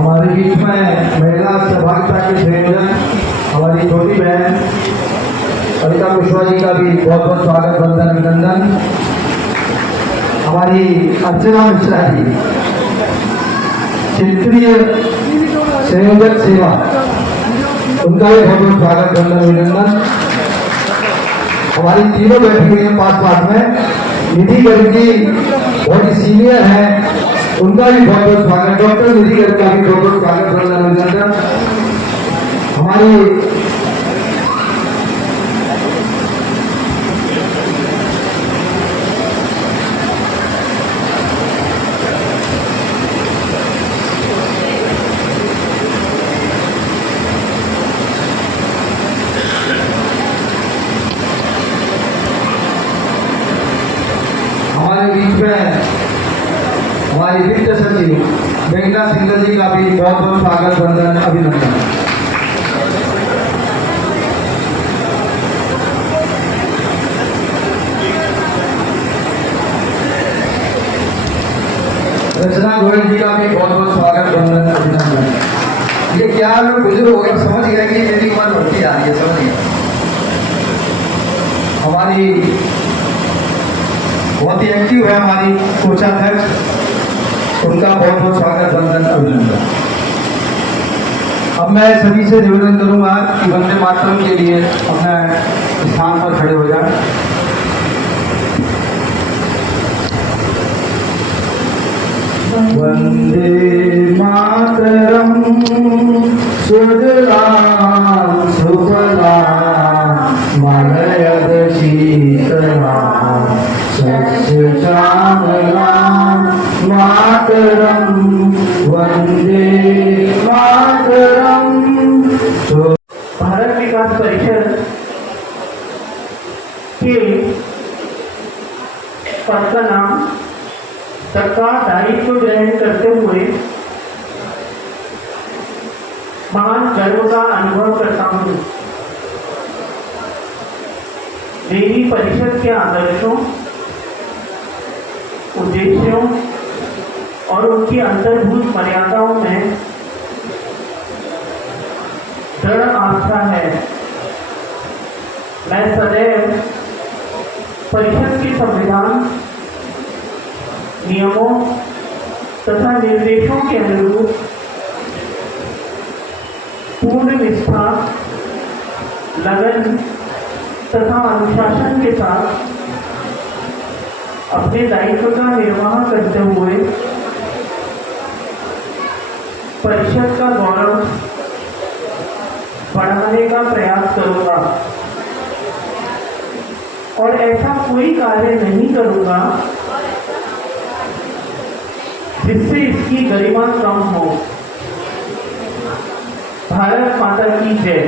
हमारे बीच में महिला सहभागिता के संयोजक हमारी छोटी बहन अनिता कुशवाहा जी का भी बहुत बहुत स्वागत, वंदन, अभिनंदन। हमारी अर्चना मिश्रा जी क्षेत्रीय संयोजक सेवा, उनका भी बहुत बहुत स्वागत, वंदन, अभिनंदन। हमारी तीनों बैठी हुई हैं पास में। निधि गर्ग जी बहुत ही सीनियर है, उनका भी बहुत बहुत स्वागत। डॉक्टर निधि गर्ग का भी बहुत बहुत स्वागत, वंदन, अभिनंदन। हमारी बीच में हमारी वित्त सचिव मेघना सिंगल जी का भी बहुत बहुत स्वागत, वंदन, अभिनंदन। रचना गोयल जी का भी बहुत बहुत स्वागत, वंदन, अभिनंदन। ये क्या लोग बुजुर्ग हो गए, समझ गए कि मेरी उम्र बढ़ती जा रही है, समझिए। हमारी बहुत ही एक्टिव है हमारी कोषाध्यक्ष, उनका बहुत बहुत स्वागत, वंदन, अभिनंदन। अब मैं सभी से निवेदन करूंगा कि वंदे मातरम के लिए अपने स्थान पर खड़े हो जाए। वंदे मातरम सुजलाम सुफलाम मलयज शीतलाम सस्य श्यामलाम मातरम वंदे मातरम। भारत विकास परिषद के पद का नाम सबका दायित्व ग्रहण करते हुए महान गर्व का अनुभव करता हूँ। मेरी परिषद के आदर्शों, उद्देश्यों और उनकी अंतर्भूत मर्यादाओं में दृढ़ आस्था है। मैं सदैव परिषद के संविधान, नियमों तथा निर्देशों के अनुरूप पूर्ण निष्ठा, लगन तथा अनुशासन के साथ अपने दायित्व का निर्वाह करते हुए परिषद का गौरव बढ़ाने का प्रयास करूंगा और ऐसा कोई कार्य नहीं करूंगा जिससे इसकी गरिमा कम हो। भारत माता की जय।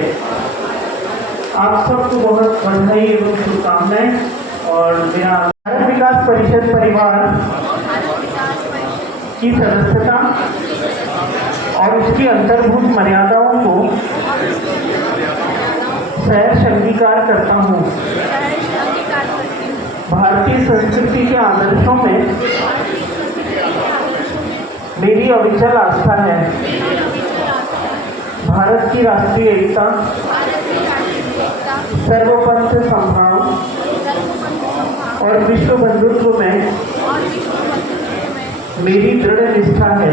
आप सबको बहुत बधाई एवं शुभकामनाएं। और मेरा भारत विकास परिषद परिवार की सदस्यता और उसकी अंतर्भूत मर्यादाओं को सहर्ष अंगीकार करता हूँ। भारतीय संस्कृति के आदर्शों में मेरी अविचल आस्था है। भारत की राष्ट्रीय एकता, सर्वपंथ संभाव और विश्व बंधुत्व में मेरी दृढ़ निष्ठा है।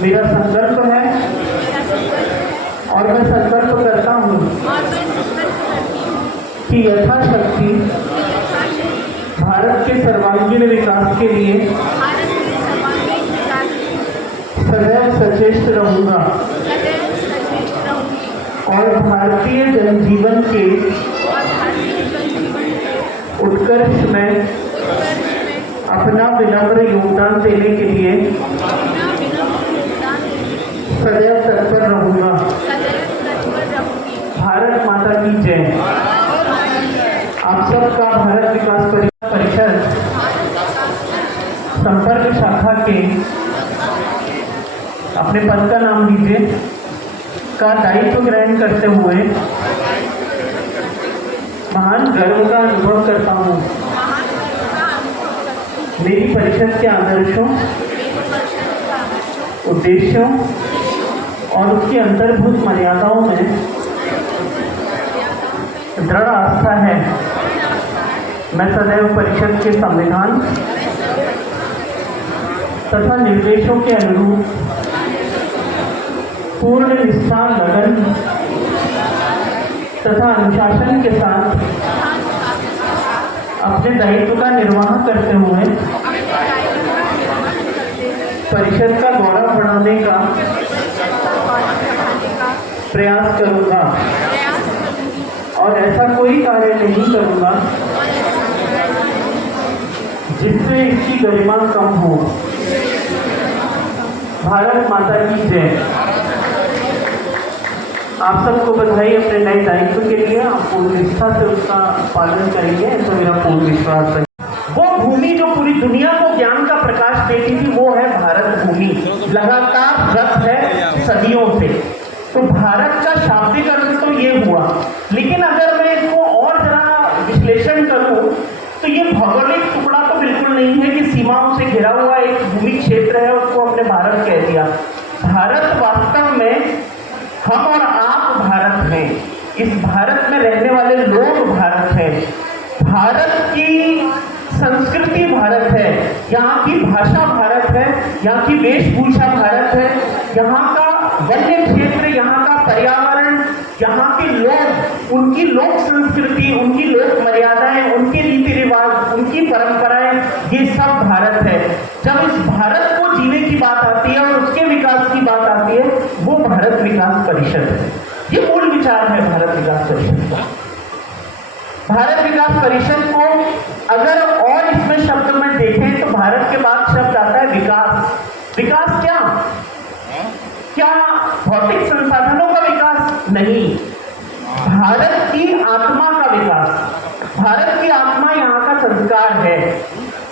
मेरा संकल्प है और मैं संकल्प करता हूँ कि यथाशक्ति भारत के सर्वांगीण विकास के लिए सदैव सचेष्ट रहूंगा और भारतीय जनजीवन के उत्कर्ष में अपना विनम्र योगदान देने के लिए सदैव तत्पर रहूंगा। भारत माता की जय। आप सबका भारत विकास परिषद संपर्क शाखा के अपने पद का नाम लीजिए का दायित्व ग्रहण करते हुए महान गर्व का अनुभव करता हूँ। मेरी परिषद के आदर्शों, उद्देश्यों और उसकी अंतर्भूत मर्यादाओं में दृढ़ आस्था है। मैं सदैव परिषद के संविधान तथा निर्देशों के अनुरूप पूर्ण निष्ठा, लगन तथा अनुशासन के साथ अपने दायित्व का निर्वाह करते हुए परिषद का गौरव बढ़ाने का प्रयास करूंगा और ऐसा कोई कार्य नहीं करूंगा जिससे इसकी गरिमा कम हो। भारत माता की जय। आप सबको बधाई अपने नए दायित्व के लिए। आप पूर्ण निष्ठा से उसका पालन करेंगे, ऐसा मेरा पूर्ण विश्वास है। वो भूमि जो पूरी दुनिया को ज्ञान का प्रकाश देती थी, वो है भारत भूमि। लगातार रत है सदियों से। तो भारत का शाब्दिक अर्थ तो ये हुआ, लेकिन अगर मैं इसको और जरा विश्लेषण करूं तो ये भौगोलिक टुकड़ा तो बिल्कुल नहीं है कि सीमाओं से घिरा हुआ एक भूमि क्षेत्र है, उसको हमने भारत कह दिया। भारत वास्तव में हम और आप भारत हैं। इस भारत में रहने वाले लोग भारत हैं। भारत की संस्कृति भारत है, यहाँ की भाषा भारत है, यहाँ की वेशभूषा भारत है, यहाँ का वन्य क्षेत्र, यहाँ का पर्यावरण, यहाँ के लोग, उनकी लोक संस्कृति, उनकी लोक मर्यादाएं, उनके रीति रिवाज, उनकी परंपराएं, ये सब भारत है। जब इस भारत को जीने की बात आती है और उसके विकास की बात आती है, वो भारत विकास परिषद है। ये मूल विचार है भारत विकास परिषद का। भारत विकास परिषद को अगर और इसमें शब्द में देखें तो भारत के बाद शब्द आता है विकास। विकास क्या? क्या भौतिक संसाधनों का विकास? नहीं, भारत की आत्मा का विकास। भारत की आत्मा यहाँ का संस्कार है,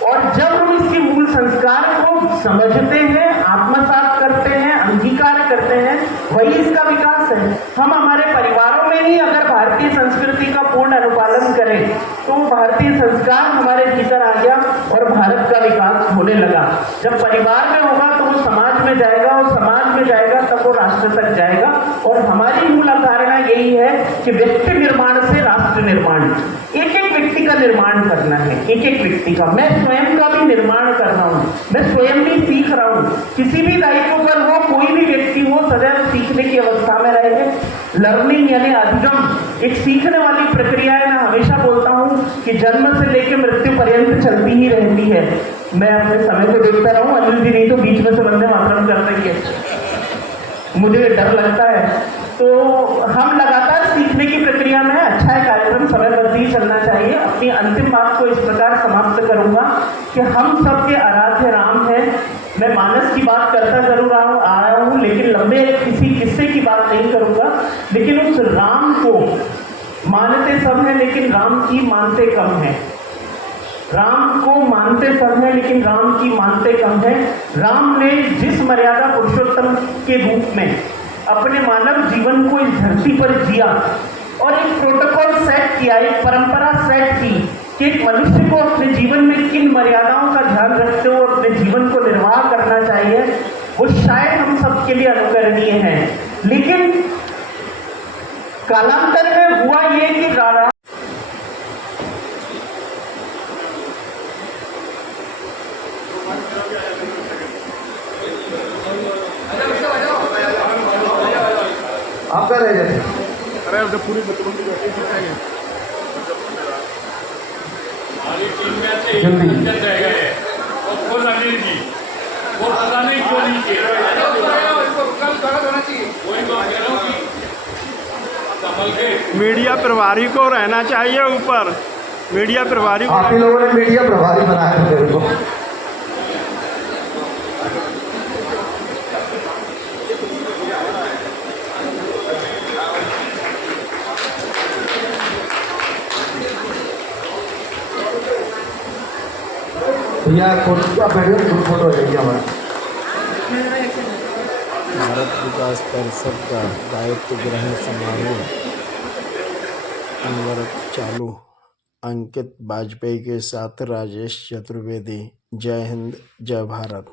और जब हम इसके मूल संस्कार को समझते हैं, आत्मसात करते हैं, अंगीकार करते हैं, वही इसका विकास है। हम हमारे परिवारों में ही अगर भारतीय संस्कृति का पूर्ण अनुपालन करें तो वो भारतीय संस्कार हमारे भीतर आ गया और भारत का विकास होने लगा। जब परिवार में होगा तो वो समाज में जाएगा, और समाज में जाएगा तब वो राष्ट्र तक जाएगा। और हमारी मूल अवधारणा यही है कि व्यक्ति निर्माण से राष्ट्र निर्माण, एक एक व्यक्ति का निर्माण करना है, एक एक व्यक्ति का। मैं स्वयं का भी निर्माण कर रहा हूँ, मैं स्वयं भी सीख रहा हूँ। किसी भी दायित्व पर हो, कोई भी व्यक्ति हो, सदैव सीखने की अवस्था में रहेंगे। लर्निंग यानी अधिगम एक सीखने वाली प्रक्रिया है। मैं हमेशा बोलता हूँ कि जन्म से लेकर मृत्यु पर्यंत चलती ही रहती है। मैं अपने समय को देखता रहूं, अनिल जी नहीं तो बीच में से वंदे मातरम करते ही है, मुझे डर लगता है। तो हम लगातार सीखने की प्रक्रिया में। अच्छा है, कार्यक्रम समयबद्ध ही चलना चाहिए। अपनी अंतिम बात को इस प्रकार समाप्त करूंगा कि हम सबके आराध्य राम हैं। मैं मानस की बात करता जरूर आया हूँ, लेकिन लंबे किसी किस्से की बात नहीं करूंगा। लेकिन उस राम को मानते सब हैं, लेकिन राम की मानते कम है। राम को मानते सब हैं, लेकिन राम की मानते कम है। राम ने जिस मर्यादा पुरुषोत्तम के रूप में अपने मानव जीवन को इस धरती पर जिया और एक प्रोटोकॉल सेट किया, एक परंपरा सेट की कि एक मनुष्य को अपने जीवन में किन मर्यादाओं का ध्यान रखते हुए अपने जीवन को निर्वाह करना चाहिए, वो शायद हम सबके लिए अनुकरणीय है। लेकिन कालांतर में हुआ ये कि आपका रह जाए। अरे उधर पूरी बतबंदी बैठी है। हमारी टीम में से जल्दी अंदर रह गए और खुद अनिल जी वो पता नहीं क्यों नहीं किए। वही बात कह रहा हूँ कि संभल के मीडिया प्रभारी को रहना चाहिए ऊपर। मीडिया प्रभारी को आप ही लोगों ने मीडिया प्रभारी बनाया है मेरे को। भैया फोटो फोटो है हमारा। भारत विकास परिषद का दायित्व ग्रहण समारोह अनवरत चालू। अंकित वाजपेयी के साथ राजेश चतुर्वेदी। जय हिंद, जय भारत।